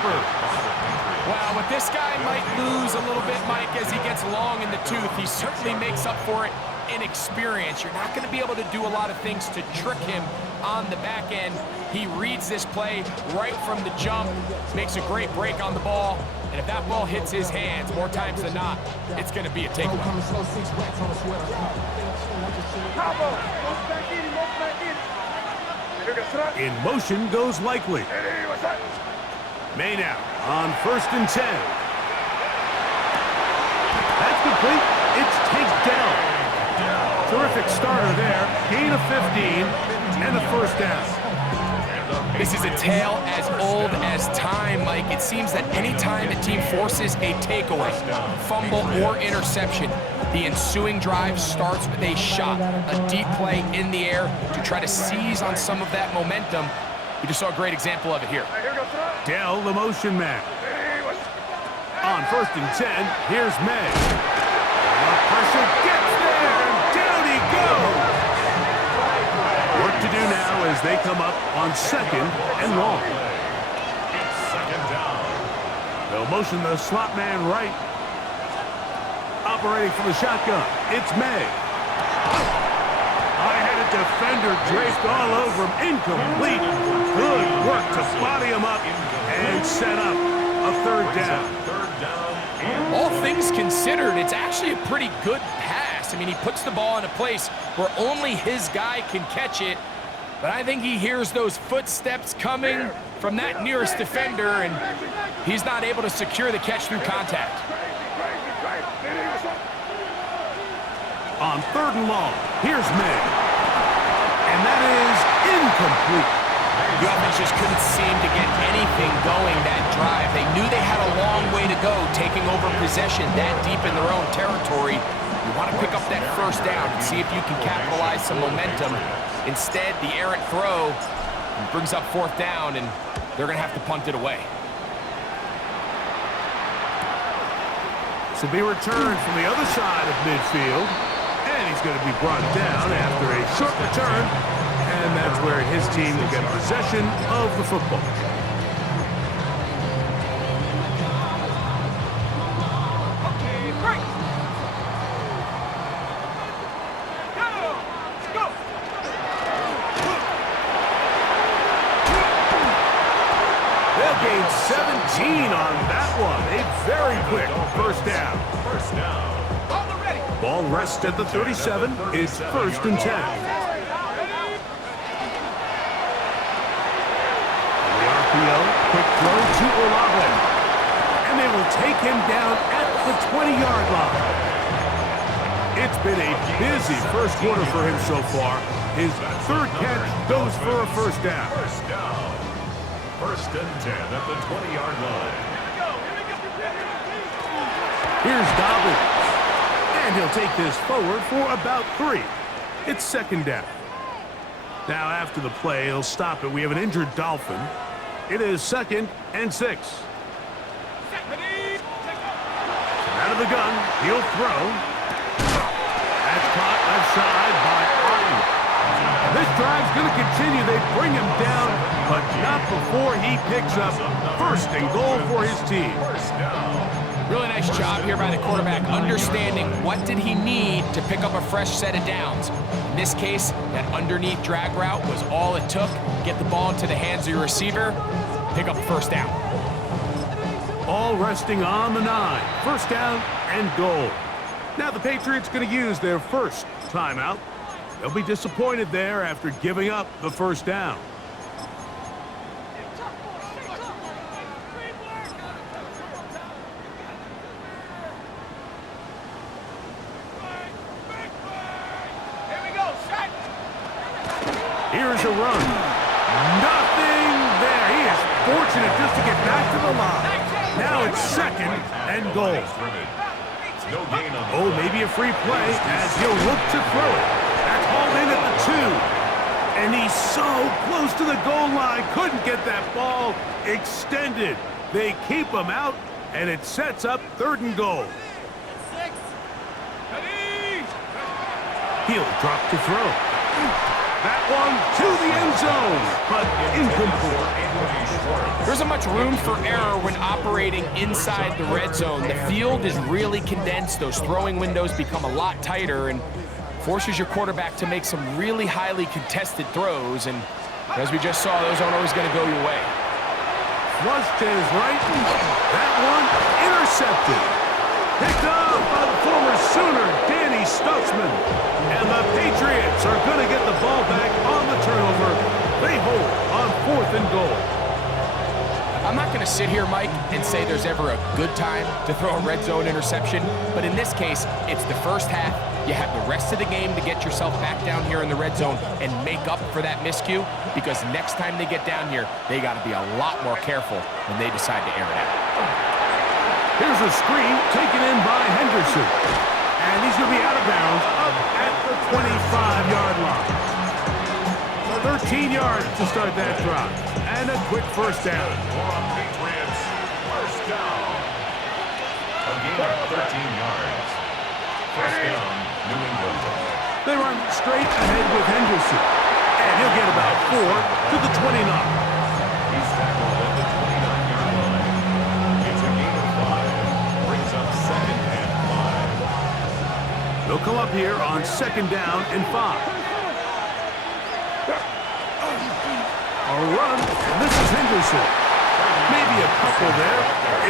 keeper. Well, what this guy might lose a little bit, Mike, as he gets long in the tooth, he certainly makes up for it in experience. You're not going to be able to do a lot of things to trick him on the back end. He reads this play right from the jump, makes a great break on the ball, and if that ball hits his hands more times than not, it's going to be a takeaway. In motion goes Likely. May now on 1st and 10. That's complete. It's takedown. Terrific starter there. Gain of 15 and a first down. This is a tale as old as time, Mike. It seems that anytime a team forces a takeaway, fumble, or interception, the ensuing drive starts with a shot, a deep play in the air to try to seize on some of that momentum. We just saw a great example of it here. Dell, the motion man. On 1st and 10, here's May. The pressure gets there, and down he goes. Work to do now as they come up on 2nd and long. It's 2nd down. They'll motion the slot man right. Operating from the shotgun, it's May. High-headed defender draped all over him. Incomplete. Good work to body him up and set up a 3rd down. All things considered, it's actually a pretty good pass. I mean, he puts the ball in a place where only his guy can catch it, but I think he hears those footsteps coming from that nearest defender, and he's not able to secure the catch through contact. On 3rd and long, here's May. And that is incomplete. The offense just couldn't seem to get anything going that drive. They knew they had a long way to go, taking over possession that deep in their own territory. You want to pick up that first down and see if you can capitalize some momentum. Instead, the errant throw brings up 4th down, and they're going to have to punt it away. This will be returned from the other side of midfield. And he's going to be brought down after a short return. And that's where his team will get possession of the football. They'll gain 17 on that one. A very quick first down. First down. Ball rests at the 37. It's 1st and 10. The RPO, quick throw to Olave. And they will take him down at the 20-yard line. It's been a busy first quarter for him so far. His 3rd catch goes for a first down. First down. 1st and 10 at the 20-yard line. Here's Dobbins. And he'll take this forward for about 3. It's 2nd down. Now after the play, he'll stop it. We have an injured Dolphin. It is 2nd and 6. Out of the gun, he'll throw. That's caught left side by Arden. This drive's going to continue. They bring him down, but not before he picks up 1st and goal for his team. First down. Really nice job here by the quarterback, understanding what did he need to pick up a fresh set of downs. In this case, that underneath drag route was all it took. Get the ball into the hands of your receiver, pick up a first down. All resting on the 9. First down and goal. Now the Patriots going to use their first timeout. They'll be disappointed there after giving up the first down. Here's a run. Nothing there. He is fortunate just to get back to the line. Now it's 2nd and goal. No gain on the Oh, maybe a free play as he'll look to throw it. That's hauled in at the 2. And he's so close to the goal line. Couldn't get that ball extended. They keep him out, and it sets up 3rd and goal. He'll drop to throw. That one to the end zone, but incomplete. There isn't much room for error when operating inside the red zone. The field is really condensed. Those throwing windows become a lot tighter and forces your quarterback to make some really highly contested throws. And as we just saw, those aren't always going to go your way. Flush to his right. That one intercepted. Picked up by the former Sooner, Danny Stutzman. And the Patriots are going to get the ball back on the turnover. They hold on 4th and goal. I'm not going to sit here, Mike, and say there's ever a good time to throw a red zone interception, but in this case, it's the first half. You have the rest of the game to get yourself back down here in the red zone and make up for that miscue, because next time they get down here, they got to be a lot more careful when they decide to air it out. Here's a screen taken in by Henderson. And he's going to be out of bounds up at the 25-yard line. 13 yards to start that drive. And a quick first down. Patriots, first down. A gain of 13 yards. First down, New England. They run straight ahead with Henderson. And he'll get about 4 to the 29. He's tackled at the 29-yard line. It's a gain of 5. Brings up 2nd and 5. They'll come up here on 2nd down and 5. A run, and this is Henderson. Maybe a couple there.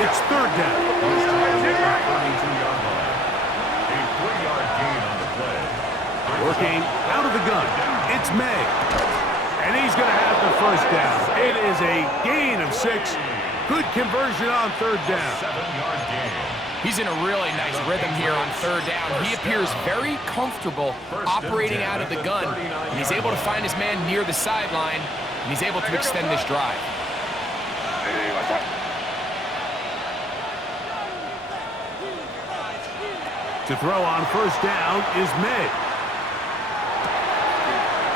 It's 3rd down. He's tackled at the 32-yard line. A 3-yard gain on the play. Working out of the gun. It's May. And he's going to have the first down. It is a gain of 6. Good conversion on 3rd down. 7-yard gain. He's in a really nice rhythm here on 3rd down. He appears very comfortable operating out of the gun, and he's able to find his man near the sideline, and he's able to extend this drive. To throw on 1st down is May.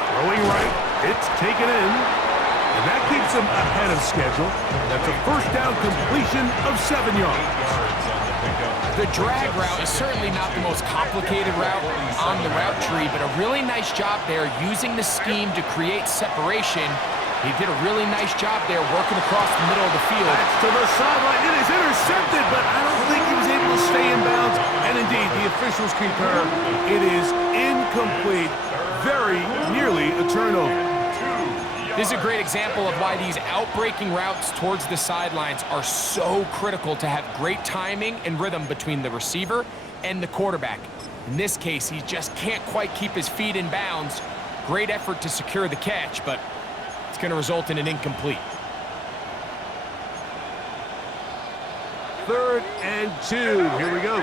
Throwing right, it's taken in, and that keeps him ahead of schedule. That's a 1st down completion of 7 yards. The drag route is certainly not the most complicated route on the route tree, but a really nice job there using the scheme to create separation. He did a really nice job there working across the middle of the field. That's to the sideline. It is intercepted, but I don't think he was able to stay in bounds. And indeed, the officials concur. It is incomplete. Very nearly a turnover. This is a great example of why these outbreaking routes towards the sidelines are so critical to have great timing and rhythm between the receiver and the quarterback. In this case, he just can't quite keep his feet in bounds. Great effort to secure the catch, but it's going to result in an incomplete. 3rd and 2. Here we go.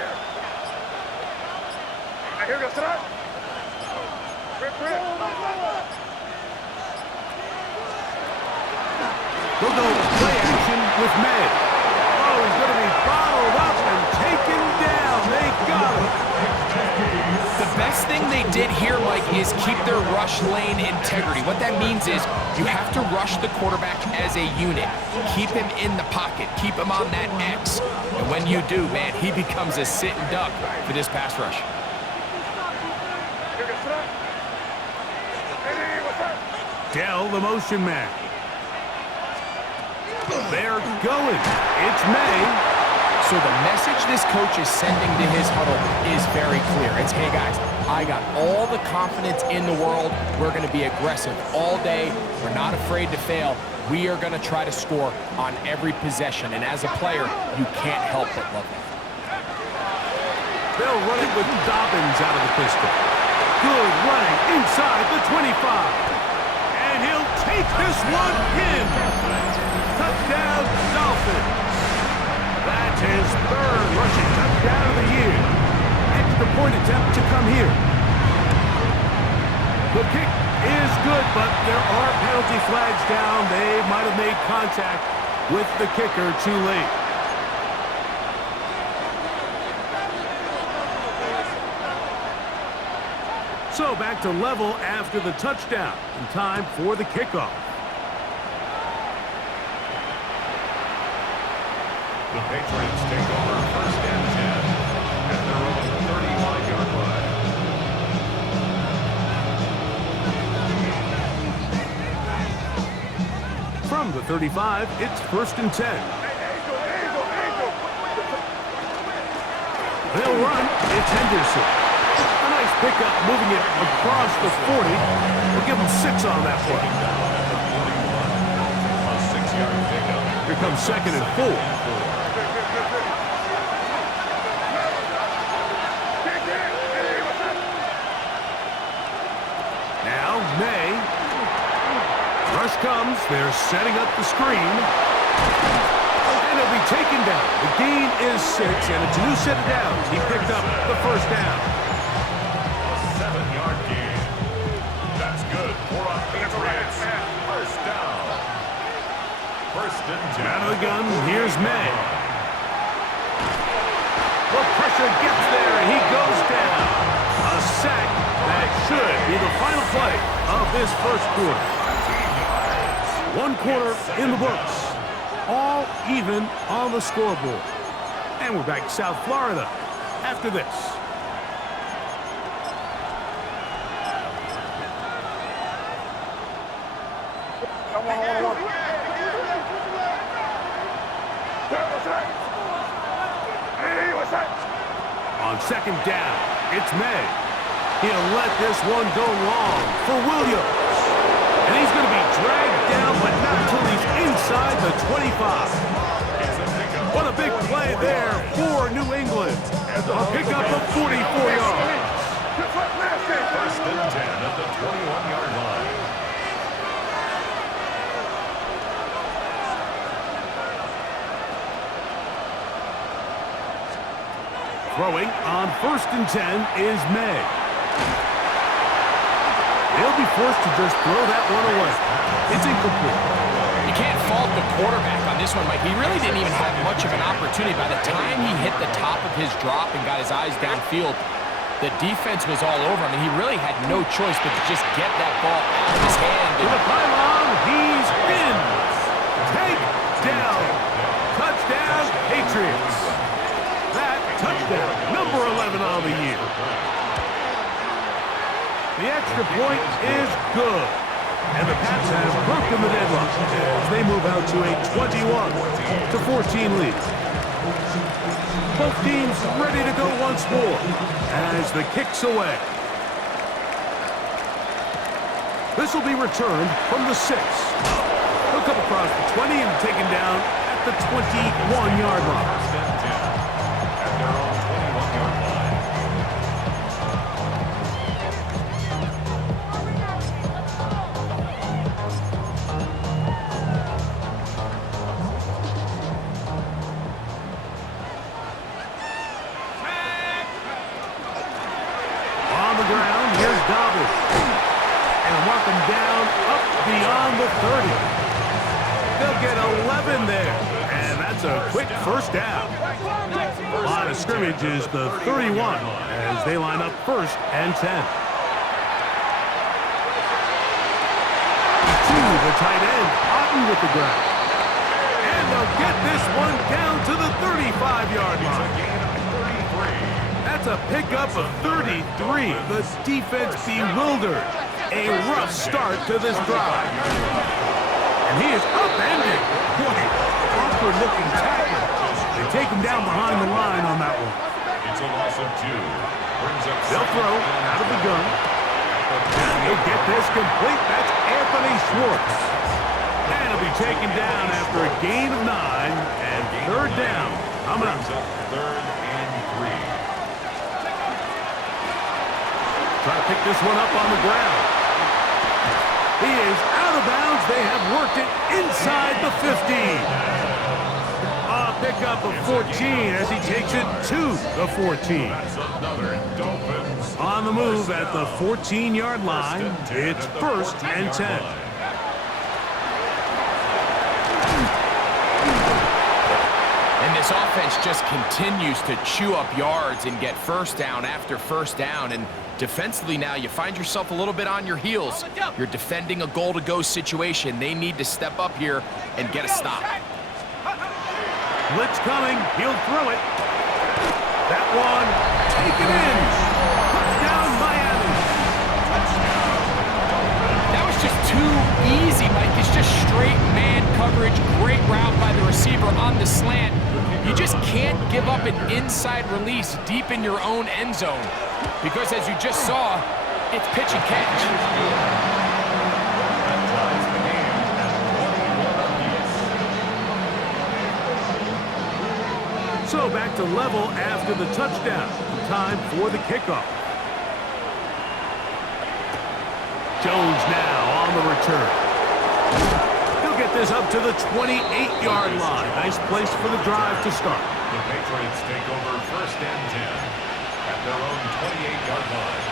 They'll go play action with May. Oh, he's going to be bottled up and taken down. They got him. The best thing they did here, Mike, is keep their rush lane integrity. What that means is you have to rush the quarterback as a unit. Keep him in the pocket. Keep him on that X. And when you do, man, he becomes a sitting duck for this pass rush. Dell, the motion man. They're going. It's May. So the message this coach is sending to his huddle is very clear. It's, hey guys, I got all the confidence in the world. We're going to be aggressive all day. We're not afraid to fail. We are going to try to score on every possession. And as a player, you can't help but love it. They'll run it with Dobbins out of the pistol. Good running inside the 25. And he'll take this one in. Touchdown, Dolphins. That's his 3rd rushing touchdown of the year. Extra point attempt to come here. The kick is good, but there are penalty flags down. They might have made contact with the kicker too late. So back to level after the touchdown. And time for the kickoff. The Patriots take over 1st and 10 at their own 35-yard line. From From the 35, it's 1st and 10. They'll run. It's Henderson. A nice pickup, moving it across the 40. We'll give him 6 on that play. A 6-yard pickup. Here comes 2nd and 4. Now, May. Rush comes. They're setting up the screen. And he'll be taken down. The gain is 6, and it's a new set of downs. He picked up the 1st down. A 7-yard gain. That's good for a Patriots. 1st down. 1st and 10. Out of the gun, here's May. The pressure gets there, and he goes down. A sack that should be the final play of this 1st quarter. 1 quarter in the books. All even on the scoreboard. And we're back to South Florida after this. On 2nd down, it's May. He'll let this one go long for Williams. And he's going to be dragged down, but not until he's inside the 25. What a big play there for New England. A pickup of 44 yards. 1st and 10 at the 21-yard line. Throwing on 1st and 10 is May. They'll be forced to just throw that one away. It's incomplete. You can't fault the quarterback on this one, Mike. He really didn't even have much of an opportunity. By the time he hit the top of his drop and got his eyes downfield, the defense was all over him, and he really had no choice but to just get that ball out of his hand. To the pylon, he's in. Take down. Touchdown, Patriots. That touchdown, number 11 on the year. The extra point is good. And the Pats have broken the deadlock as they move out to a 21-14 lead. Both teams ready to go once more as the kick's away. This will be returned from the 6. He'll come across the 20 and taken down at the 21-yard line. 1st and 10 at their own 21-yard line. On the ground, here's Dobby. And mark him down up beyond the 30. They'll get 11 there. And that's a quick 1st down. Line of scrimmage is the 31 as they line up 1st and 10. To the tight end, Otten with the grab. And they'll get this one down to the 35-yard line. That's a pickup of 33. The defense bewildered. A rough start to this drive. And he is upended. Boy, awkward-looking tackle. They take him down behind the line on that one. It's a loss of 2. Brings up They'll throw out of the gun. And he'll get this complete. That's Anthony Schwartz. And he'll be taken down after a gain of 9 and 3rd down. Coming up. 3rd and 3. Try to pick this one up on the ground. He is out of bounds. They have worked it inside the 15. A pickup of 14 as he takes it to the 14. That's another Dolphins. On the move at the 14-yard line, it's 1st and 10. And this offense just continues to chew up yards and get 1st down after 1st down. And defensively now, you find yourself a little bit on your heels. You're defending a goal-to-go situation. They need to step up here and get a stop. Blitz coming. He'll throw it. That one taken in. Touchdown, Miami. That was just 2 easy, Mike. It's just straight man coverage, great route by the receiver on the slant. You just can't give up an inside release deep in your own end zone because, as you just saw, it's pitch and catch. So back to level after the touchdown. Time for the kickoff. Jones now on the return. He'll get this up to the 28-yard line. Nice place for the drive to start. The Patriots take over 1st and 10 at their own 28-yard line.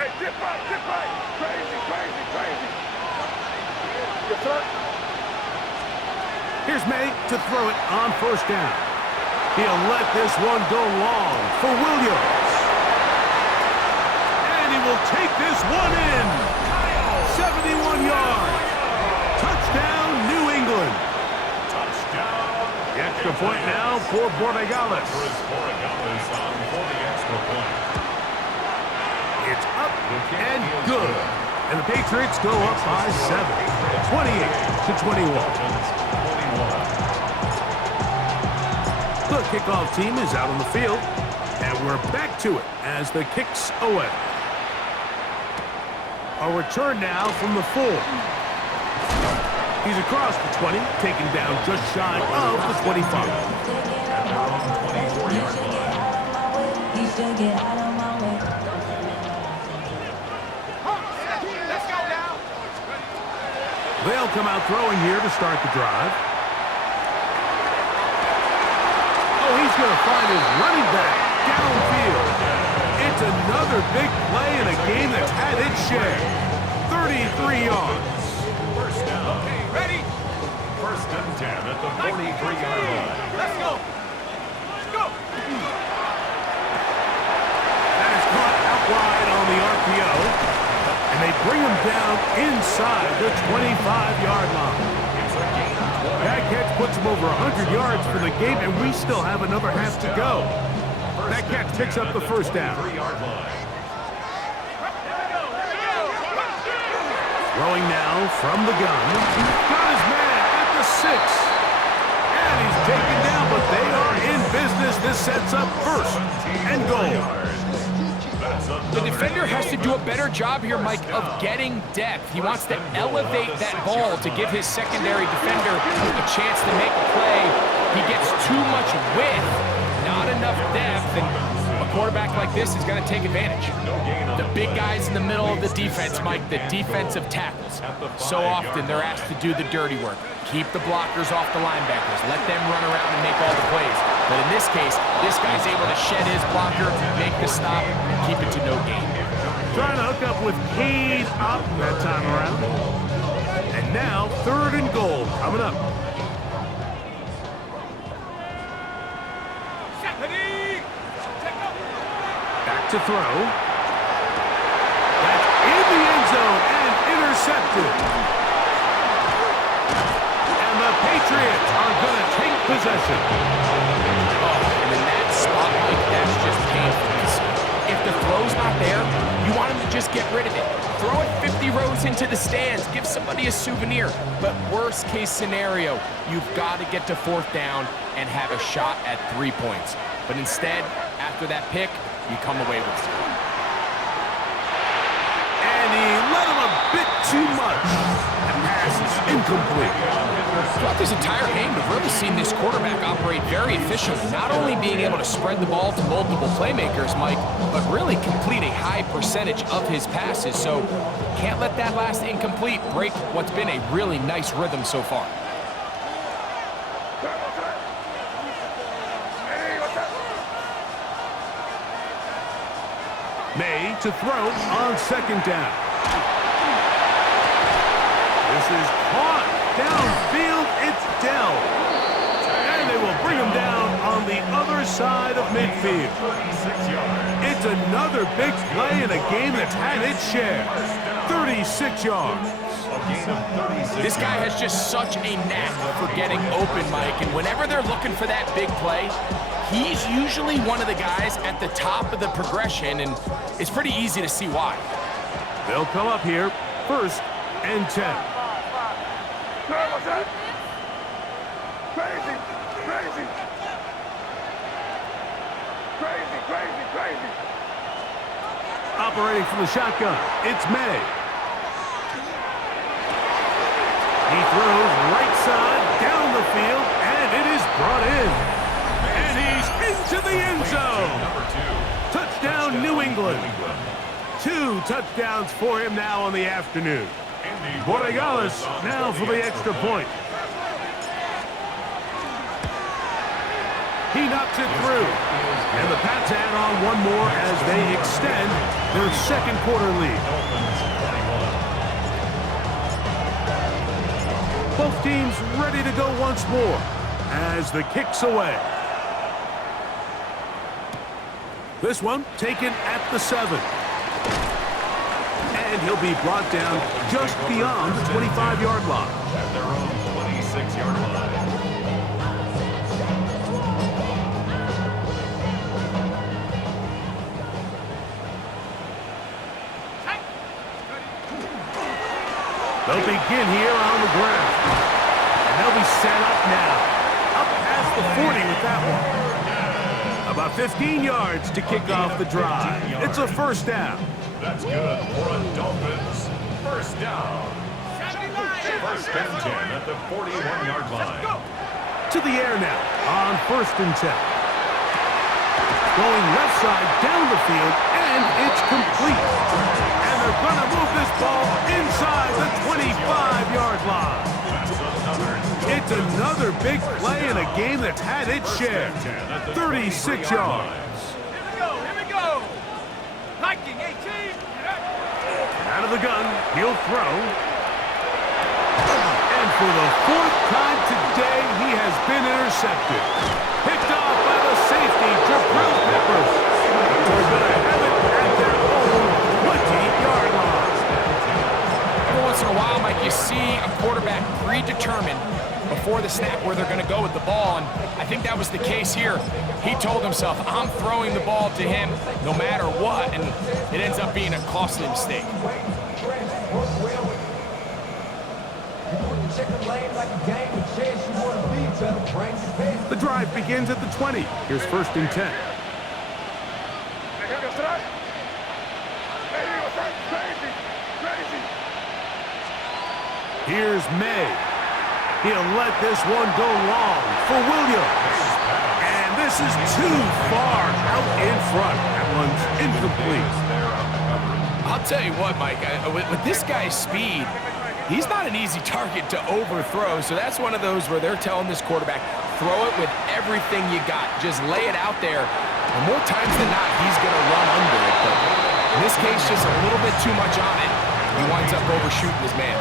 Hey, dip right, dip right. Crazy, crazy, crazy. Yes, sir. Here's May to throw it on 1st down. He'll let this one go long for Williams. And he will take this one in. 71 yards. Touchdown, New England. Touchdown. The extra point now for Borregales. Borregales on for the extra point. It's up and good. And the Patriots go up by 7. 28-21. The kickoff team is out on the field, and we're back to it as the kick's away. A return now from the 4. He's across the 20, taken down just shy of the 25. They'll come out throwing here to start the drive. Oh, he's going to find his running back downfield. It's another big play in a game that's had its share. 33 yards. First down. Okay, ready? 1st and 10 at the 43-yard line. Let's go. Go. That is caught out wide on the RPO. And they bring him down inside the 25-yard line. That catch puts him over 100 yards for the game, and we still have another half to go. That catch picks up the 1st down. Throwing now from the gun. Got his man at the 6. And he's taken down, but they are in business. This sets up 1st and goal. The defender has to do a better job here, Mike, of getting depth. He wants to elevate that ball to give his secondary defender a chance to make a play. He gets too much width, not enough depth, and a quarterback like this is going to take advantage. The big guys in the middle of the defense, Mike, the defensive tackles. So often they're asked to do the dirty work. Keep the blockers off the linebackers. Let them run around and make all the plays. But in this case, this guy's able to shed his blocker, make the stop, and keep it to no gain. Trying to hook up with Cade up that time around. And now 3rd and goal coming up. Back to throw. That's in the end zone and intercepted. And the Patriots are going to take possession. Oh, and in that spot, Mike, that's just painful. If the throw's not there, you want him to just get rid of it. Throw it 50 rows into the stands. Give somebody a souvenir. But worst case scenario, you've got to get to 4th down and have a shot at 3 points. But instead, after that pick, you come away with 0. And he let him a bit too much. The pass is incomplete. Throughout this entire game, we've really seen this quarterback operate very efficiently, not only being able to spread the ball to multiple playmakers, Mike, but really complete a high percentage of his passes. So can't let that last incomplete break what's been a really nice rhythm so far. May to throw on 2nd down. This is caught downfield. It's Dell. And they will bring him down on the other side of midfield. It's another big play in a game that's had its share. 36 yards. A gain of 36 This guy has just such a knack for getting open, Mike, and whenever they're looking for that big play, he's usually one of the guys at the top of the progression, and it's pretty easy to see why. They'll come up here, 1st and 10. What's that? Crazy, crazy. Crazy, crazy, crazy. Operating from the shotgun, it's May. He throws right side, down the field, and it is brought in. And he's into the end zone. Number 2. Touchdown, New England. 2 touchdowns for him now on the afternoon. Borregales now for the extra point. He knocks it through. And the Pats add on one more as they extend their second quarter lead. Both teams ready to go once more as the kick's away. This one taken at the 7. And he'll be brought down just beyond the 25-yard line. At their own 26-yard line. They'll begin here on the ground. And they'll be set up now. Up past the 40 with that one. About 15 yards to kick off the drive. It's a first down. That's good for a Dolphins first down. First and 10 at the 41-yard line. To the air now on 1st and 10. Going left side down the field, and it's complete. And they're going to move this ball inside the 25-yard line. It's another big play in a game that's had its share. 36 yards. Here we go. Hiking 18. Out of the gun, he'll throw. And for the 4th time today, he has been intercepted. Picked off by the safety, Jabril Peppers. They're going to have it at their own 20-yard line. Every once in a while, Mike, you see a quarterback predetermined before the snap where they're going to go with the ball, and I think that was the case here. He told himself, I'm throwing the ball to him no matter what, and it ends up being a costly mistake. The drive begins at the 20. Here's 1st and 10. Here's May. He'll let this one go long for Williams. And this is too far out in front. That one's incomplete. I'll tell you what, Mike, with this guy's speed, he's not an easy target to overthrow, so that's one of those where they're telling this quarterback, throw it with everything you got. Just lay it out there. And more times than not, he's going to run under it. But in this case, just a little bit too much on it. He winds up overshooting his man.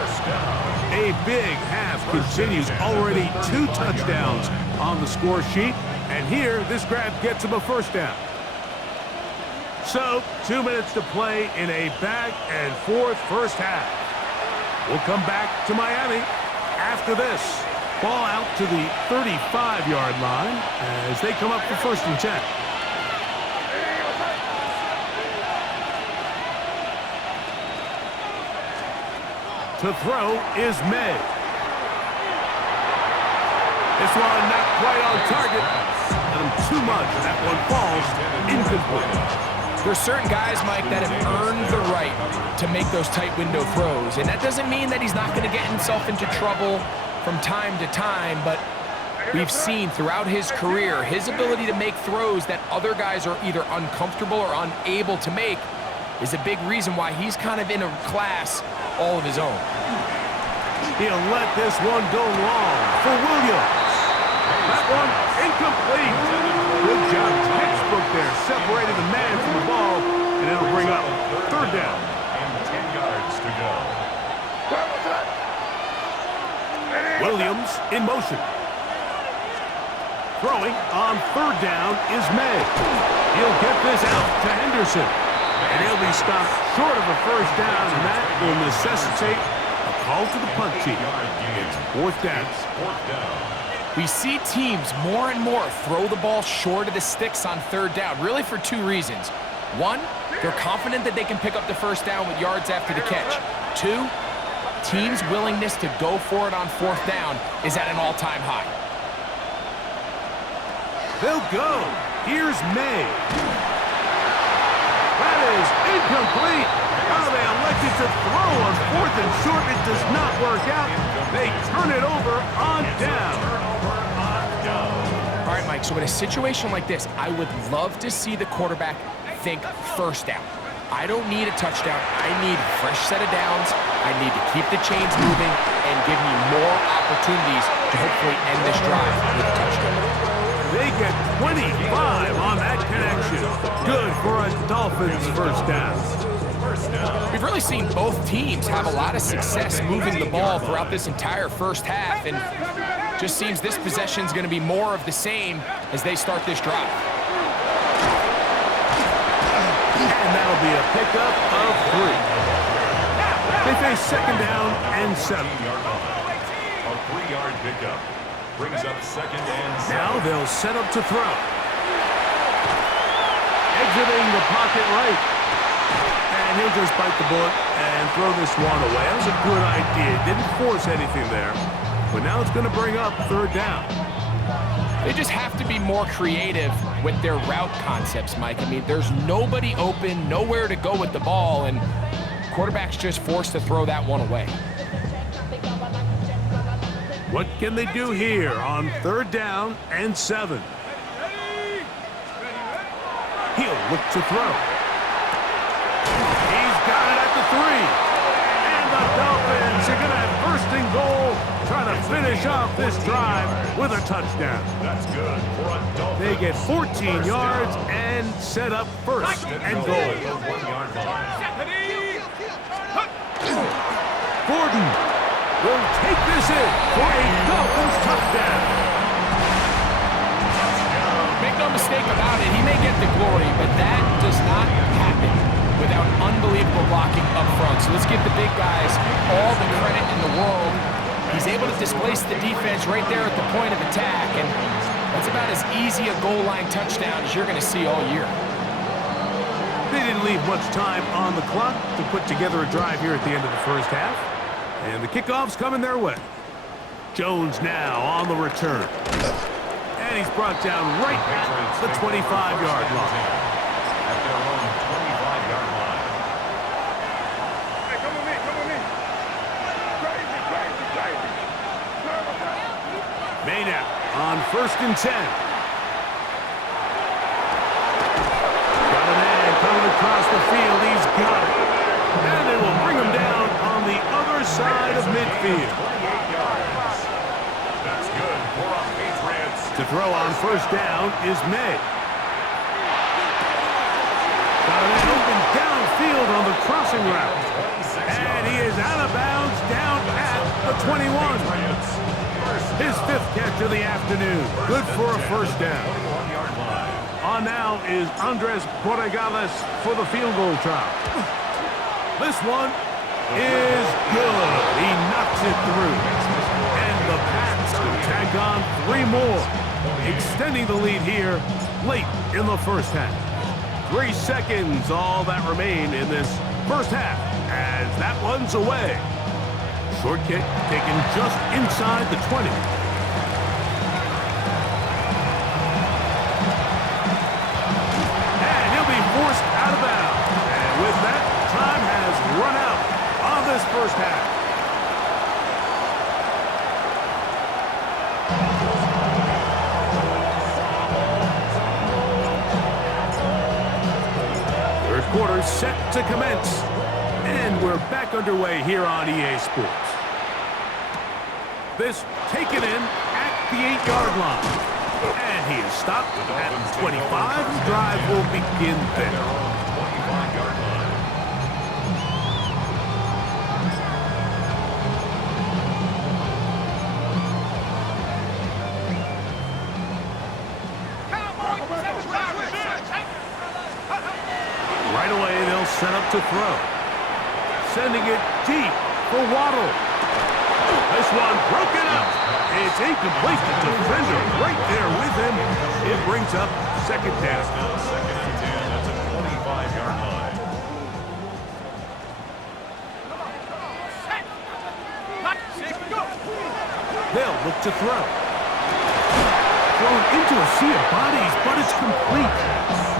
A big half continues. Already 2 touchdowns on the score sheet. And here, this grab gets him a first down. So, 2 minutes to play in a back-and-forth first half. We'll come back to Miami after this. Ball out to the 35-yard line as they come up for 1st and 10. To throw is May. This one not quite on target. Let him too much. That one falls incomplete. There's certain guys, Mike, that have earned the right to make those tight window throws. And that doesn't mean that he's not going to get himself into trouble from time to time, but we've seen throughout his career his ability to make throws that other guys are either uncomfortable or unable to make is a big reason why he's kind of in a class all of his own. He'll let this one go long for Williams. That one incomplete. Good job, textbook there, separating the man from the ball, and it'll bring up 3rd down. And 10 yards to go. Williams in motion. Throwing on 3rd down is May. He'll get this out to Henderson. And he'll be stopped short of a first down, and that will necessitate a called to the punt team. It's fourth down. We see teams more and more throw the ball short of the sticks on third down, really for two reasons. One, they're confident that they can pick up the first down with yards after the catch. Two, teams' willingness to go for it on fourth down is at an all-time high. They'll go. Here's May. That is incomplete. Now they elected to throw on fourth and short. It does not work out. They turn it over on down. All right, Mike, so in a situation like this, I would love to see the quarterback think first down. I don't need a touchdown. I need a fresh set of downs. I need to keep the chains moving and give me more opportunities to hopefully end this drive with a touchdown. They get 25 on that connection. Good for a Dolphins first down. We've really seen both teams have a lot of success moving the ball throughout this entire first half, and just seems this possession is going to be more of the same as they start this drive. And that'll be a pickup of 3. They face second down and 7. A 3-yard pickup brings up second and 7. Now they'll set up to throw. Exiting the pocket right. And he'll just bite the bullet and throw this one away. That was a good idea. Didn't force anything there. But now it's going to bring up third down. They just have to be more creative with their route concepts, Mike. I mean, there's nobody open, nowhere to go with the ball, and quarterback's just forced to throw that one away. What can they do here on third down and 7? He'll look to throw. He's got it at the 3. And the Dolphins are going to have first and goal, trying to finish off this drive with a touchdown. That's good for a Dolphins. They get 14 yards and set up first and goal. 1-yard line. Gordon will take this in for a Dolphins touchdown. Make no mistake about it, he may get the glory, but that does not happen without unbelievable blocking up front. So let's give the big guys all the credit in the world. He's able to displace the defense right there at the point of attack, and that's about as easy a goal line touchdown as you're going to see all year. They didn't leave much time on the clock to put together a drive here at the end of the first half. And the kickoff's coming their way. Jones now on the return. And he's brought down right at the 25-yard line. At their own 25-yard line. Hey, come with me, come with me. Crazy, crazy, crazy. May now on first and 10. Got a man coming across the field. He's got it. And they will bring him down on the other side of midfield. 28 yards. That's good for a Patriots. To throw on first down is May. Got a man open downfield on the crossing route. And he is out of bounds down at the 21. His 5th catch of the afternoon. Good for a first down. 21-yard line. On now is Andres Borregales for the field goal try. This one is good. He knocks it through. And the Pats can tack on 3 more, extending the lead here late in the first half. 3 seconds, all that remain in this first half, as that one's away. Short kick taken just inside the 20. And he'll be forced out of bounds. And with that, time has run out on this first half. Third quarter set to commence. And we're back underway here on EA Sports. This taken in at the 8-yard line. And he is stopped at 25. The drive will begin there. 25-yard line. Right away, they'll set up to throw. Sending it deep for Waddle. This one broken up. It's incomplete. The defender right there with him. It brings up second down. Now second and 10. That's a 25-yard line. They'll look to throw. Thrown into a sea of bodies, but it's complete.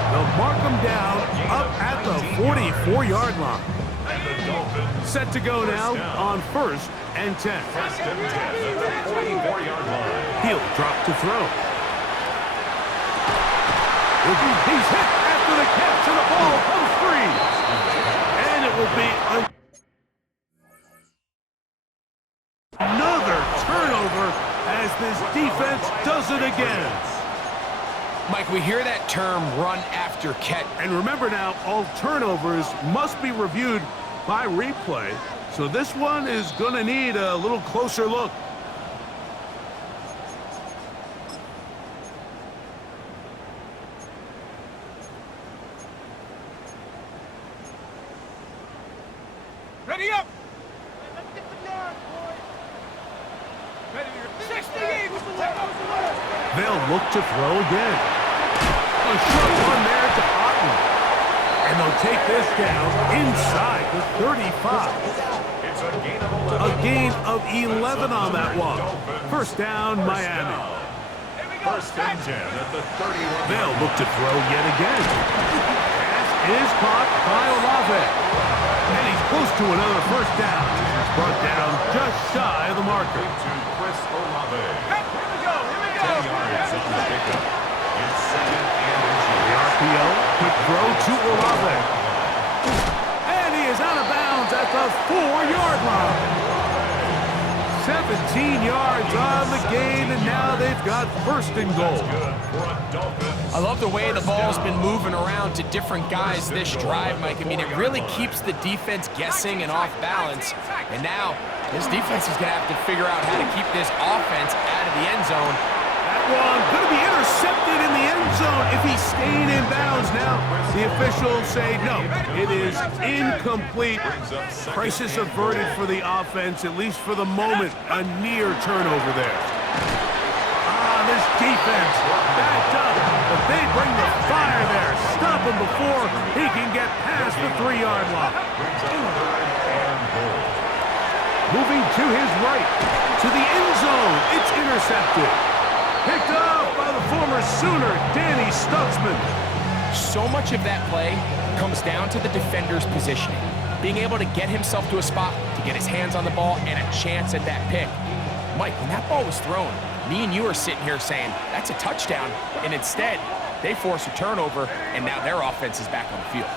They'll mark him down up at the 44-yard line. And the Dolphins Set to go now on first and 10. first and 10 at the 44-yard line. He'll drop to throw. He's hit after the catch, and the ball comes free. And it will be another turnover as this defense does it again. Mike, we hear that term run after catch. And remember now, all turnovers must be reviewed by replay. So this one is going to need a little closer look. Ready up! Let's get the yard, boys! Ready to 68! They'll look to throw again. A short one there to Otten. And they'll take this down inside the 35. It's a gain of 11. A gain of 11 on that one. First down, Miami. First and 10 at the 31. They'll look to throw yet again. Pass is caught by Olave. And he's close to another first down. He's brought down just shy of the marker. To Chris Olave. Here we go! 10 yards on the pickup. It's second and The RPO, quick throw to Olave. And he is out of bounds at the 4-yard line. 17 yards on the gain, and now they've got first and goal. good for a Dolphins. I love the way the ball's been moving around to different guys this drive, Mike. I mean, it really keeps the defense guessing and off balance. And now, this defense is going to have to figure out how to keep this offense out of the end zone. That one going to be intercepted in the end zone if he's staying in bounds now. The officials say no, it is incomplete. Crisis averted for the offense, at least for the moment. A near turnover there. This defense backed up, but they bring the fire there. Stop him before he can get past the 3-yard line. Moving to his right, to the end zone. It's intercepted. Picked up by the former Sooner, Danny Stutzman. So much of that play comes down to the defender's positioning. Being able to get himself to a spot, to get his hands on the ball, and a chance at that pick. Mike, when that ball was thrown, me and you are sitting here saying, that's a touchdown. And instead, they force a turnover, and now their offense is back on the field.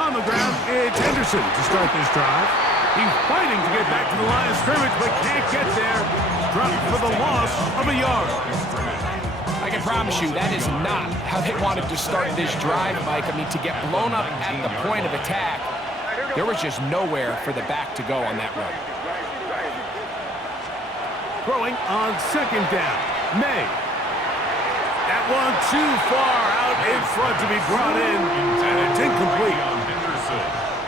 On the ground, it's Henderson to start this drive. He's fighting to get back to the line of scrimmage, but can't get there. Dropped for the loss of a yard. I can promise you that is not how they wanted to start this drive, Mike. I mean, to get blown up at the point of attack, there was just nowhere for the back to go on that run. Throwing on second down. May. That one too far out in front to be brought in, and it's incomplete.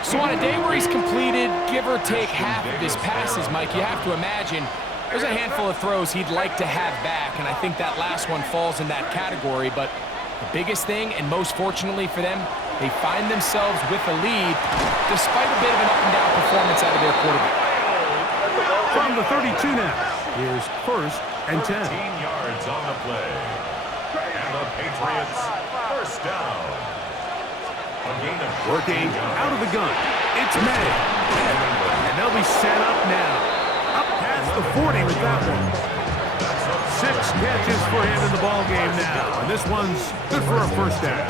So on a day where he's completed, give or take half of his passes, Mike, you have to imagine there's a handful of throws he'd like to have back, and I think that last one falls in that category. But the biggest thing, and most fortunately for them, they find themselves with a lead despite a bit of an up-and-down performance out of their quarterback. From the 32 now, here's first and 10. 13 yards on the play. And the Patriots first down. A gain of 14 Working yards. out of the gun. It's May. And they'll be set up now. Up past the 40 with that one. 6 catches for him in the ball game now. And this one's good for a first down.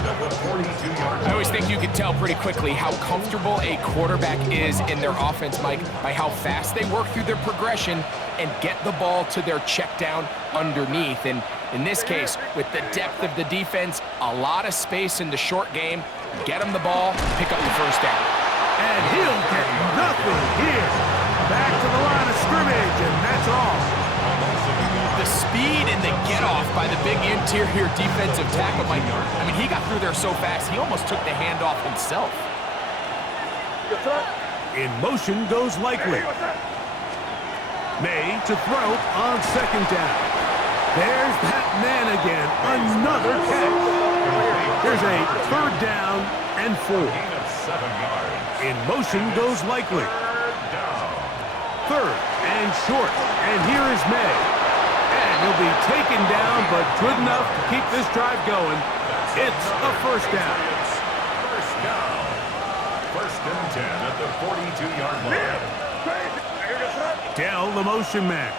I always think you can tell pretty quickly how comfortable a quarterback is in their offense, Mike, by how fast they work through their progression and get the ball to their check down underneath. And in this case, with the depth of the defense, a lot of space in the short game, get him the ball, pick up the first down. And he'll get nothing here. Back to the line of scrimmage, and that's all. The speed and the get-off by the big interior defensive tackle, Mike. I mean, he got through there so fast, he almost took the handoff himself. In motion goes Likely. May to throw on second down. There's that man again. Another catch. There's a third down and 4. Gain of 7 yards. In motion goes Likely. Third and short. And here is May. And he'll be taken down, but good enough to keep this drive going. It's a first down. First down. First and 10 at the 42-yard line. Dell, the motion man.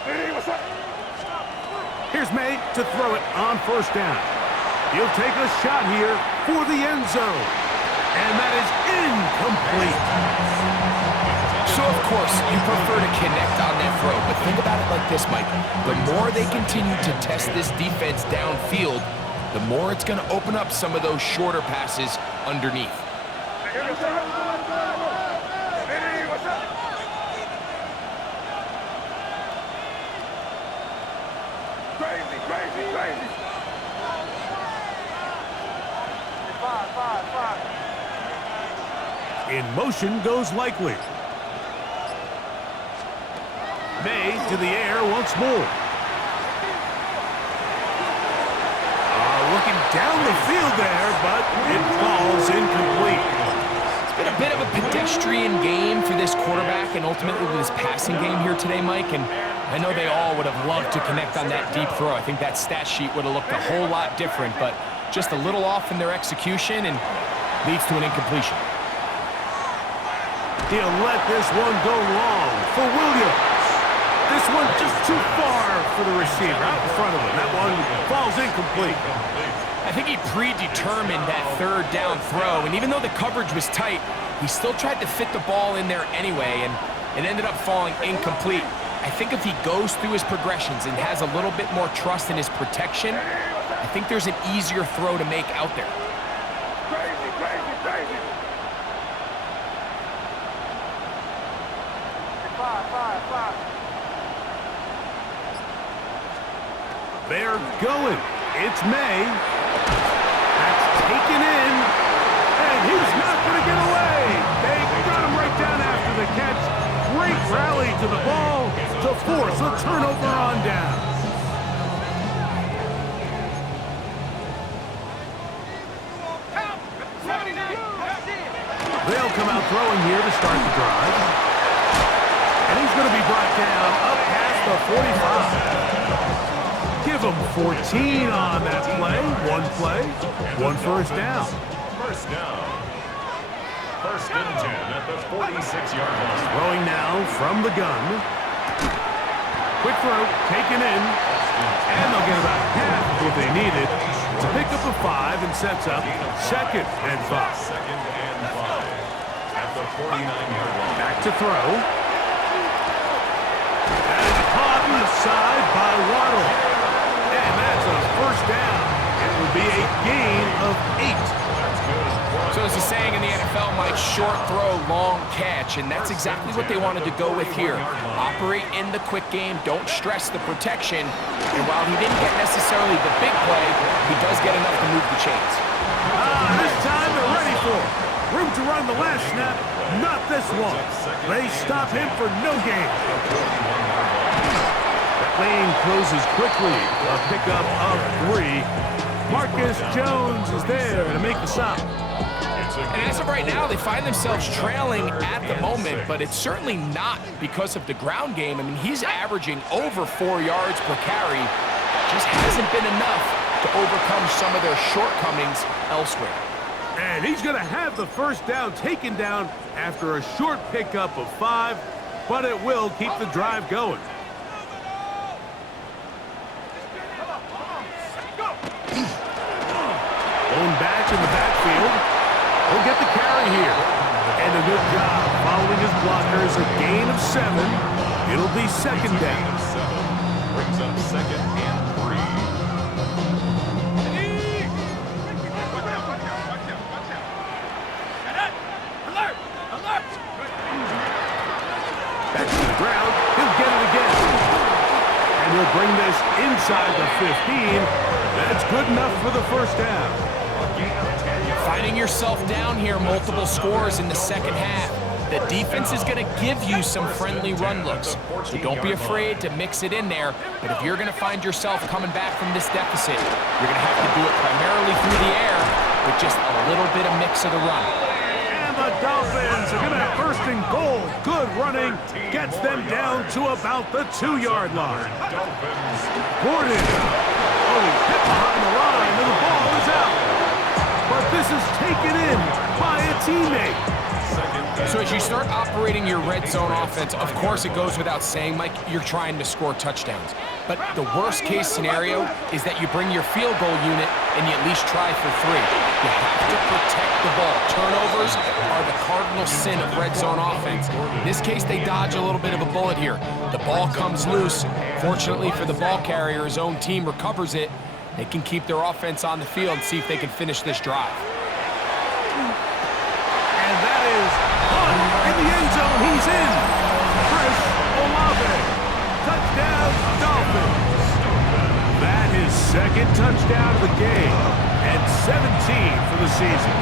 Here's May to throw it on first down. He'll take a shot here for the end zone. And that is incomplete. So, of course, you prefer to connect on that throw, but think about it like this, Mike. The more they continue to test this defense downfield, the more it's going to open up some of those shorter passes underneath. In motion goes Likely. May to the air once more. Looking down the field there, but it falls incomplete. It's been a bit of a pedestrian game for this quarterback and ultimately this passing game here today, Mike. And I know they all would have loved to connect on that deep throw. I think that stat sheet would have looked a whole lot different, but just a little off in their execution and leads to an incompletion. He'll let this one go long for Williams. This one just too far for the receiver out in front of him. That one falls incomplete. I think he predetermined that third down throw, and even though the coverage was tight, he still tried to fit the ball in there anyway, and it ended up falling incomplete. I think if he goes through his progressions and has a little bit more trust in his protection, I think there's an easier throw to make out there. They're going. It's May. That's taken in. And he's not going to get away. They got him right down after the catch. Great rally to the ball to force a turnover on down. They'll come out throwing here to start the drive. And he's going to be brought down up past the 45. Give him 14 on that play. One first down. First down. First and 10 at the 46-yard line. Throwing now from the gun. Quick throw, taken in. And they'll get about half of what they needed to pick up a 5 and sets up second and 5. Second and 5 at the 49-yard line. Back to throw. That is caught on the side by Waddle. And that's a first down. It will be a gain of 8. So as the saying in the NFL, Mike, short throw, long catch, and that's exactly what they wanted to go with here. Operate in the quick game, don't stress the protection, and while he didn't get necessarily the big play, he does get enough to move the chains. This time they're ready for it. Room to run the last snap, not this one. They stop him for no gain. That lane closes quickly, a pickup of 3. Marcus Jones is there to make the stop. And as of right now, they find themselves trailing at the moment, but it's certainly not because of the ground game. I mean, he's averaging over 4 yards per carry. Just hasn't been enough to overcome some of their shortcomings elsewhere. And he's going to have the first down taken down after a short pickup of 5, but it will keep the drive going. Going back in the backfield. He'll get the carry here. And a good job following his blockers. A gain of 7. It'll be second down. Brings up second and 3. Back to the ground. He'll get it again. And he'll bring this inside the 15. That's good enough for the first down. Finding yourself down here, multiple scores in the second half. The defense is going to give you some friendly run looks, so don't be afraid to mix it in there. But if you're going to find yourself coming back from this deficit, you're going to have to do it primarily through the air with just a little bit of mix of the run. And the Dolphins are going to have first and goal. Good running gets them down to about the 2-yard line. Gordon. Oh, he's hit behind the line, and the ball is out. But this is taken in by a teammate. So as you start operating your red zone offense, of course it goes without saying, Mike, you're trying to score touchdowns. But the worst case scenario is that you bring your field goal unit and you at least try for 3. You have to protect the ball. Turnovers are the cardinal sin of red zone offense. In this case, they dodge a little bit of a bullet here. The ball comes loose. Fortunately for the ball carrier, his own team recovers it. They can keep their offense on the field and see if they can finish this drive. And that is one in the end zone. He's in. Chris Olave. Touchdown, Dolphins. That is second touchdown of the game and 17 for the season.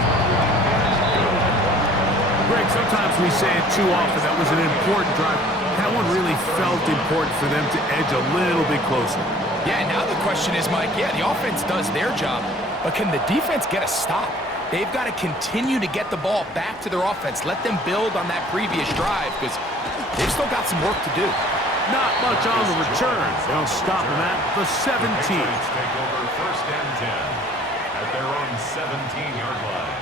Greg, sometimes we say it too often. That was an important drive. That one really felt important for them to edge a little bit closer. Yeah, now the question is, Mike, yeah, the offense does their job, but can the defense get a stop? They've got to continue to get the ball back to their offense. Let them build on that previous drive because they've still got some work to do. Not much on the return. They'll stop them at the 17. Take over first and 10 at their own 17-yard line.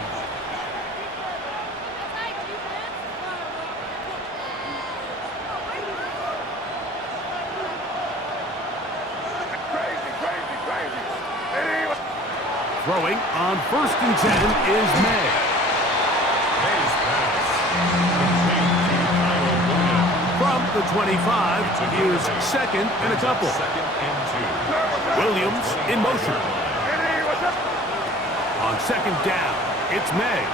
Throwing on first and 10 is May. May's pass. From the 25, here's second and a couple. Second and 2. Williams in motion. On second down, it's May.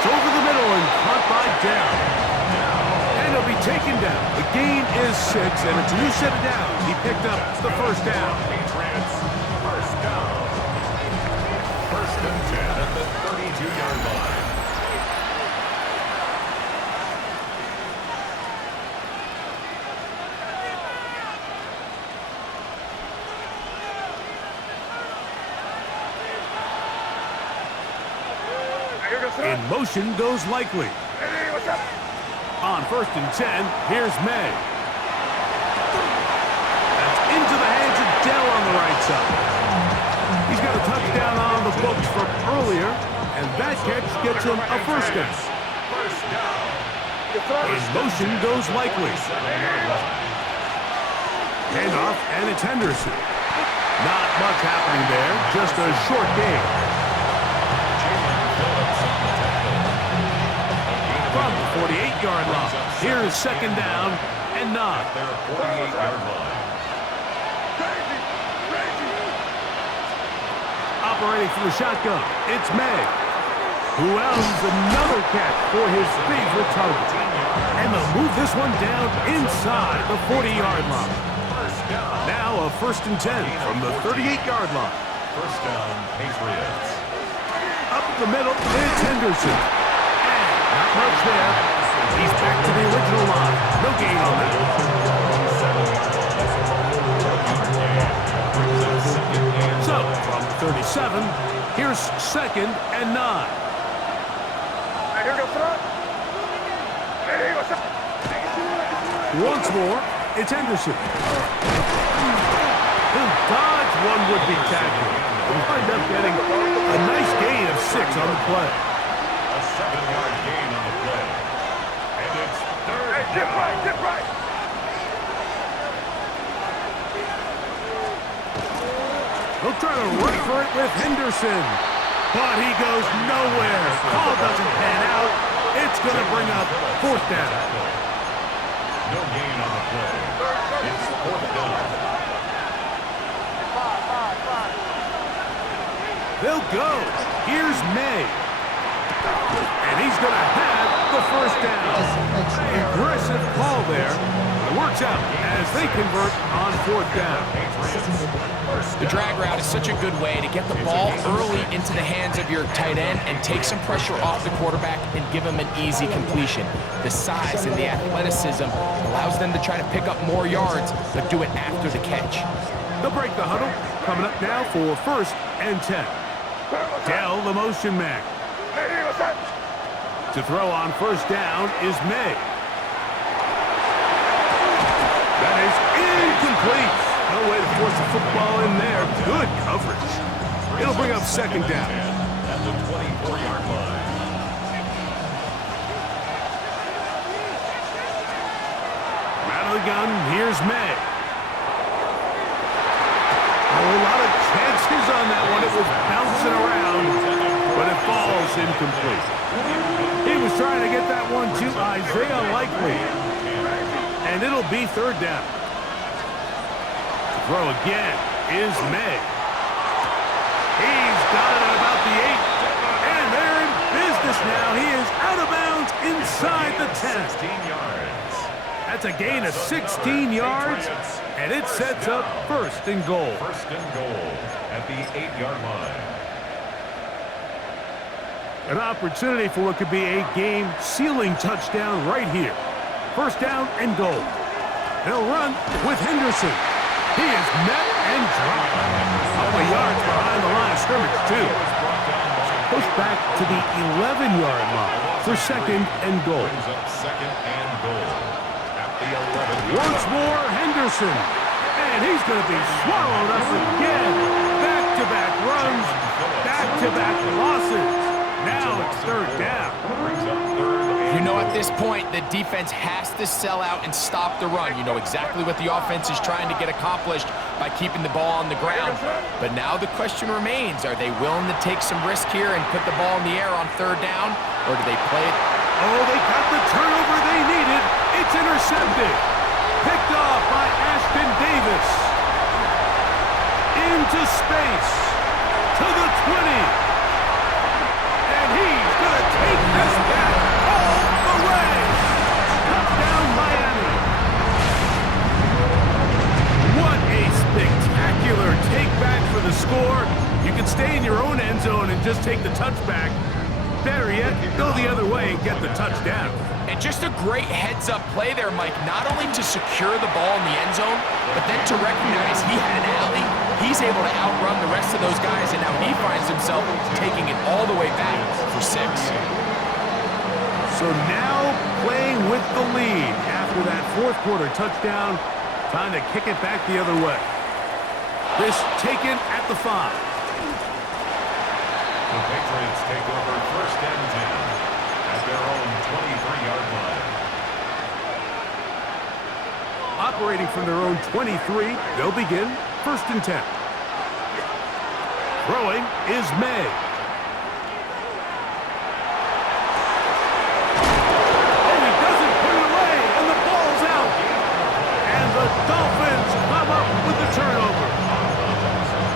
It's over the middle and caught by down. And he'll be taken down. The gain is 6, and it's a new set of downs. He picked up the first down. Patriots, first down. First and 10 at the 32-yard line. In motion goes Likely. On first and 10, here's May. That's into the hands of Dell on the right side. He's got a touchdown on the books from earlier, and that catch gets him a first down. In motion goes Likely. Handoff, and it's Henderson. Not much happening there, just a short gain. From the 48-yard line, here's second down and 9. Their 48-yard line. Operating from the shotgun, it's May, who owns another catch for his favorite target. And they'll move this one down inside the 40-yard line. Now a first and 10 from the 38-yard line. First down, Patriots. Up the middle, it's Henderson. Not much there. He's back to the original line. No gain on that. So, from 37, here's second and 9. Once more, it's Henderson. He'll dodge one would-be tackle. He'll wind up getting a nice gain of 6 on the play. A 7-yard gain on the play. And it's third down. Get right. He'll try to run for it with Henderson. But he goes nowhere. Call doesn't pan out. It's going to bring up fourth down. No gain on the play. It's fourth down. They'll go. Here's May. And he's going to have the first down. Aggressive call there. works out as they convert on 4th down. The drag route is such a good way to get the ball early into the hands of your tight end and take some pressure off the quarterback and give him an easy completion. The size and the athleticism allows them to try to pick up more yards, but do it after the catch. They'll break the huddle. Coming up now for 1st and 10. Dell, the motion man. To throw on 1st down is May. That is incomplete. No way to force the football in there. Good coverage. It'll bring up 2nd down. At the 24-yard line. Out of the gun, here's May. A lot of chances on that one. It was bouncing around, but it falls incomplete. He was trying to get that one to Isaiah Likely, and it'll be 3rd down. To throw again is May. He's got it at about the 8, and they're in business now. He is out of bounds inside the 10. 16 yards. That's a gain of 16 yards, and it sets up 1st and goal. 1st and goal at the 8-yard line. An opportunity for what could be a game-sealing touchdown right here. 1st down and goal. They'll run with Henderson. He is met and dropped. A couple of yards behind the line of scrimmage, too. Pushed back to the 11-yard line for 2nd and goal. Brings up 2nd and goal. Once more, Henderson. And he's going to be swallowed up again. Back-to-back runs, back-to-back losses. Now it's 3rd down. You know, at this point, the defense has to sell out and stop the run. You know exactly what the offense is trying to get accomplished by keeping the ball on the ground. But now the question remains, are they willing to take some risk here and put the ball in the air on 3rd down, or do they play it? Oh, they got the turnover they needed. It's intercepted. Picked off by Ashton Davis. Into space. To the 20. And he's going to take this back all the way. Touchdown, Miami. What a spectacular take back for the score. You can stay in your own end zone and just take the touchback. Better yet, go the other way and get the touchdown. And just a great heads-up play there, Mike, not only to secure the ball in the end zone, but then to recognize he had an alley. He's able to outrun the rest of those guys, and now he finds himself taking it all the way back for 6. So now playing with the lead after that 4th quarter touchdown, time to kick it back the other way. This taken at the 5. The Patriots take over 1st and 10 at their own 23-yard line. Operating from their own 23, they'll begin 1st and 10. Throwing is May. Oh, he doesn't put it away, and the ball's out. And the Dolphins come up with the turnover.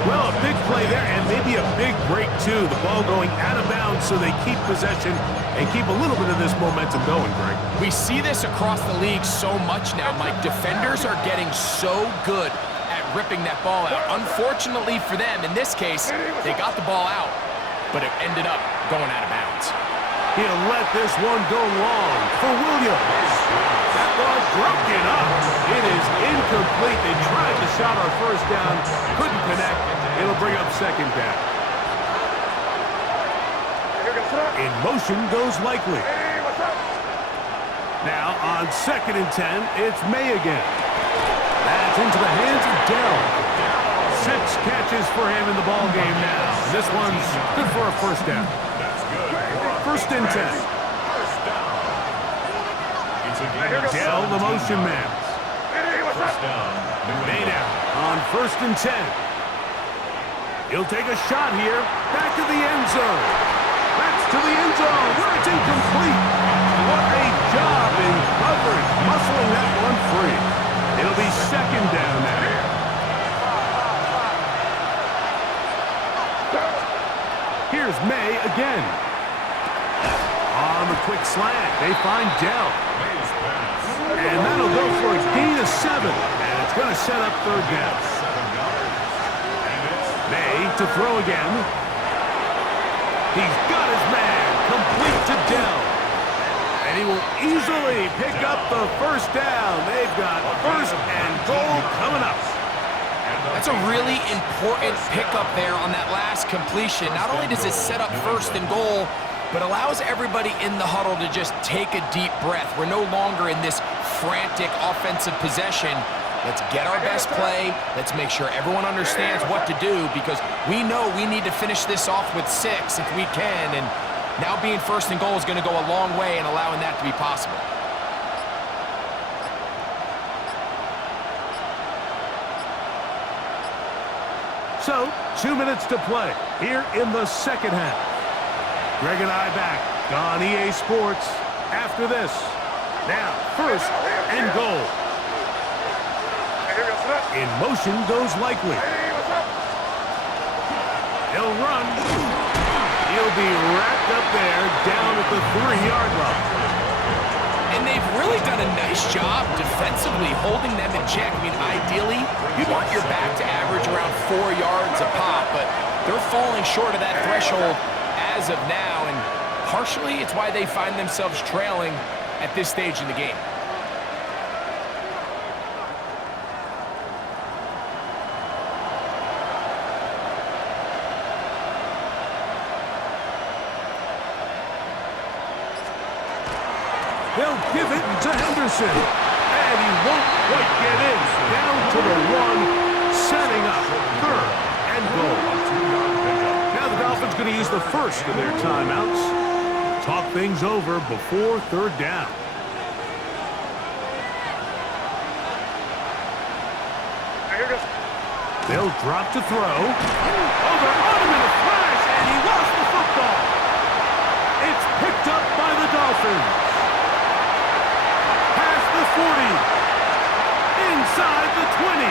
Well, a big play there, and maybe a big break, too. The ball going out of bounds so they keep possession and keep a little bit of this momentum going, Greg. We see this across the league so much now, Mike. Defenders are getting so good at ripping that ball out. Unfortunately for them, in this case, they got the ball out, but it ended up going out of bounds. He'll let this one go long for Williams. That ball broken up. It is incomplete. They tried to shot on 1st down, couldn't connect. It'll bring up 2nd down. In motion goes Likely. Now on 2nd and 10, it's May again. That's into the hands of Dell. 6 catches for him in the ball game now. This one's good for a 1st down. That's good. 1st and 10. Dell, the motion man. 1st down. Made out on 1st and 10. He'll take a shot here. Back to the end zone. That's to the end zone where it's incomplete. What a job in coverage, muscling that one free. It'll be 2nd down now. Here's May again. On the quick slant, they find Dell. And that'll go for a gain of 7. And it's going to set up third down. May to throw again. He's got his man. Complete to Dell. And he will easily pick up the first down. They've got first and goal coming up. That's a really important pickup there on that last completion. Not only does it set up first and goal, but allows everybody in the huddle to just take a deep breath. We're no longer in this frantic offensive possession. Let's get our best play. Let's make sure everyone understands what to do, because we know we need to finish this off with 6 if we can. And now being first and goal is going to go a long way in allowing that to be possible. So, 2 minutes to play here in the second half. Greg and I back on EA Sports after this. Now, first and goal. In motion goes Likely. He'll run. He'll be wrapped up there down at the 3-yard line. And they've really done a nice job defensively holding them in check. I mean, ideally, you want your back to average around 4 yards a pop, but they're falling short of that threshold as of now, and partially it's why they find themselves trailing at this stage in the game. They'll give it to Henderson. And he won't quite get in. Down to the 1, setting up third and goal. Now the Dolphins going to use the first of their timeouts. Talk things over before third down. They'll drop to throw. Oh, they're on him in a flash, and he lost the football. It's picked up by the Dolphins. 40, inside the 20,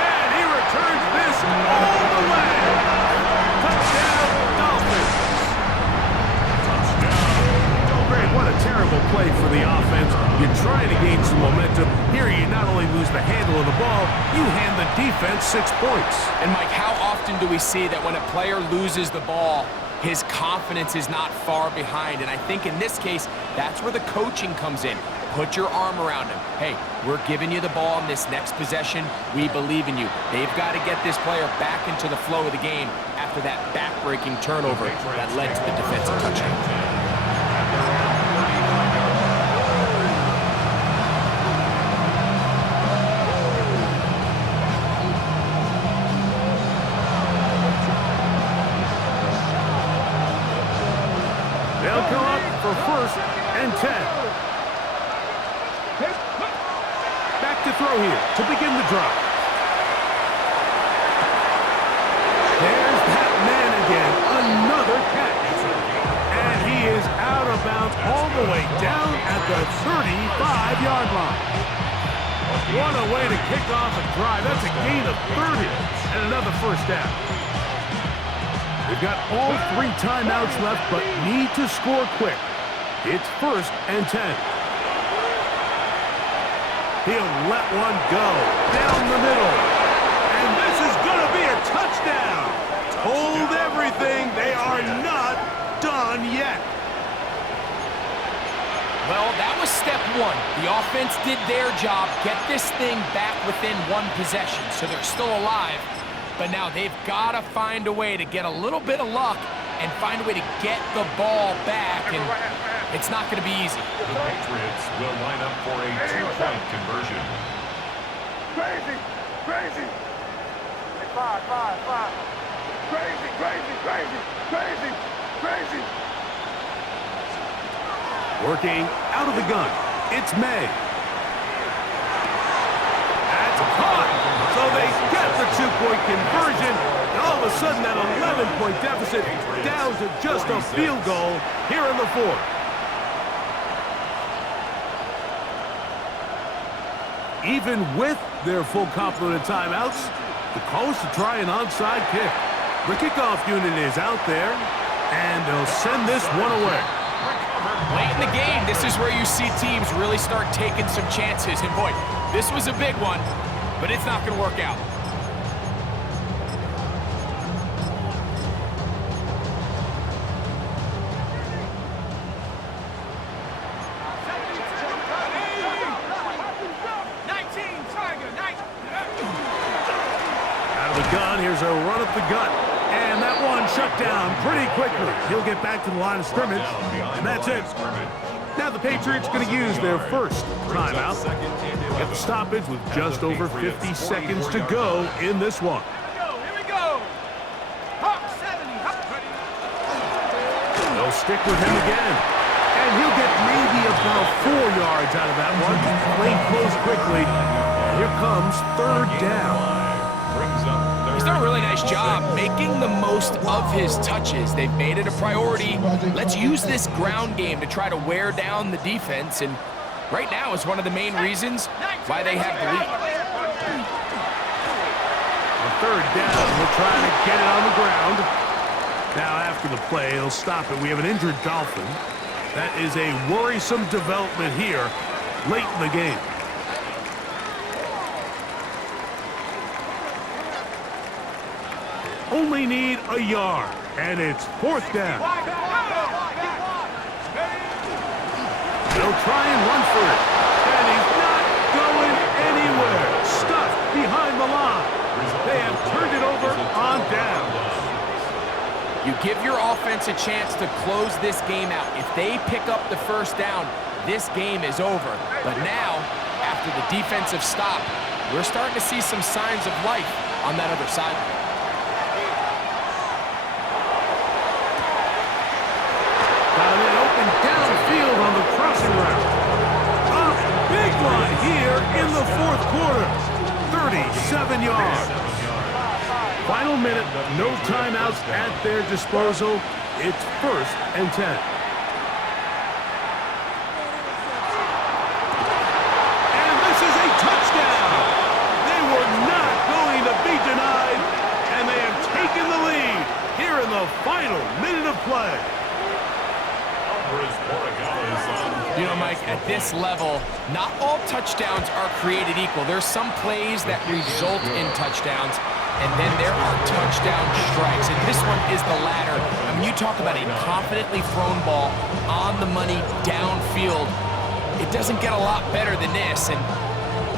and he returns this all the way. Touchdown, Dolphins. Touchdown. Greg, what a terrible play for the offense. You're trying to gain some momentum. Here you not only lose the handle of the ball, you hand the defense 6 points. And Mike, how often do we see that when a player loses the ball, his confidence is not far behind? And I think in this case, that's where the coaching comes in. Put your arm around him. Hey, we're giving you the ball in this next possession. We believe in you. They've got to get this player back into the flow of the game after that back-breaking turnover that led to the defensive touchdown. They'll come up for first and 10. Back to throw here to begin the drive. There's that man again. Another catch. And he is out of bounds all the way down at the 35-yard line. What a way to kick off a drive. That's a gain of 30 and another first down. They've got all 3 timeouts left, but need to score quick. It's first and 10. He'll let one go down the middle. And this is going to be a touchdown. Hold everything. They are not done yet. Well, that was step 1. The offense did their job, get this thing back within 1 possession, so they're still alive. But now they've got to find a way to get a little bit of luck and find a way to get the ball back, and it's not going to be easy. The Patriots will line up for a 2-point conversion. Crazy, crazy. Five. Crazy, crazy, crazy, crazy, crazy. Working out of the gun, it's May. That's caught. So they get the 2-point conversion. And all of a sudden, that 11-point deficit down to just a field goal here in the 4th. Even with their full complement of timeouts, the call is to try an onside kick. The kickoff unit is out there, and they'll send this one away. Late in the game, this is where you see teams really start taking some chances. And boy, this was a big one, but it's not going to work out. Out of the gun, here's a run up the gut. And that one shut down pretty quickly. He'll get back to the line of scrimmage, and that's it. Now the Patriots going to use their first timeout. Get the stoppage with just over 50 seconds to go in this one. Here we go. Hawk 70. They'll stick with him again. And he'll get maybe about 4 yards out of that one. Played close quickly. And here comes third down. He's done a really nice job making the most of his touches. They've made it a priority. Let's use this ground game to try to wear down the defense, and right now is one of the main reasons why they have the lead. On third down, we'll try to get it on the ground. Now after the play, he'll stop it. We have an injured Dolphin. That is a worrisome development here late in the game. Only need a yard, and it's fourth down. They'll try and run for it, and he's not going anywhere. Stuffed behind the line. They have turned it over on down. You give your offense a chance to close this game out. If they pick up the first down, this game is over. But now, after the defensive stop, we're starting to see some signs of life on that other side. Got it open downfield on the crossing route. A big one here in the fourth quarter. 37 yards. Final minute, no timeouts at their disposal. It's 1st and 10. And this is a touchdown. They were not going to be denied, and they have taken the lead here in the final minute of play. You know, Mike, at this level, not all touchdowns are created equal. There's some plays that result in touchdowns, and then there are touchdown strikes. And this one is the latter. I mean, you talk about a confidently thrown ball on the money downfield. It doesn't get a lot better than this, and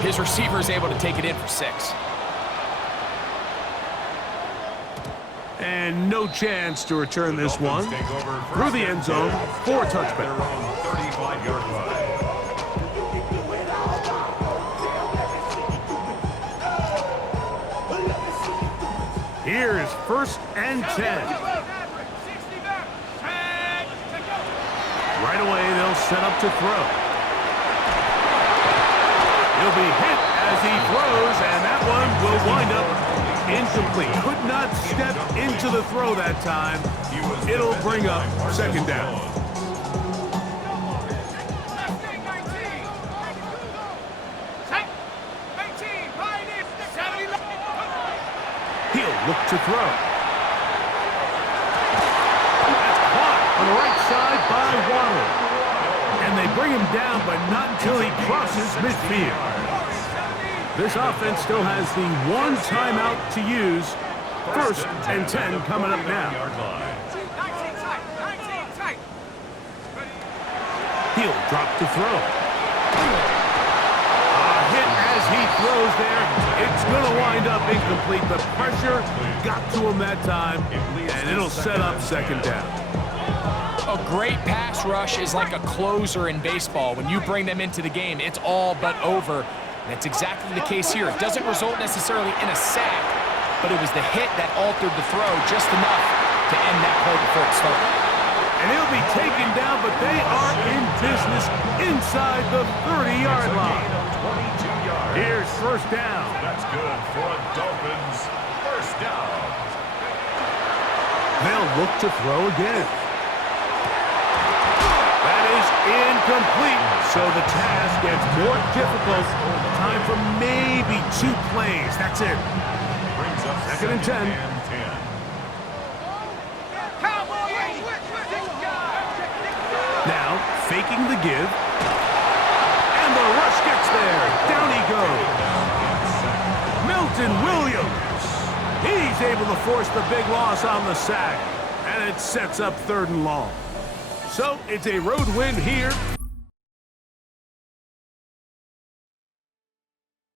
his receiver is able to take it in for 6. And no chance to return this one through the end zone for a touchback. 35-yard line. Here is 1st and 10. Right away, they'll set up to throw. He'll be hit as he throws, and that one will wind up incomplete. Could not step into the throw that time. It'll bring up 2nd down. He'll look to throw. That's caught on the right side by Waddle. And they bring him down, but not until he crosses midfield. This offense still has the one timeout to use. 1st and 10 coming up now. He'll drop to throw. A hit as he throws there. It's going to wind up incomplete. The pressure got to him that time, and it'll set up 2nd down. A great pass rush is like a closer in baseball. When you bring them into the game, it's all but over. And that's exactly the case here. It doesn't result necessarily in a sack, but it was the hit that altered the throw just enough to end that play before it started. And he'll be taken down, but they are in business inside the 30-yard line. 22 yards. Here's 1st down. That's good for a Dolphins 1st down. They'll look to throw again. That is incomplete. So the task gets more difficult. Time for maybe 2 plays. That's it. Brings up 2nd and 10. Now taking the give. And the rush gets there. Down he goes. Milton Williams. He's able to force the big loss on the sack. And it sets up 3rd and long. So it's a road win here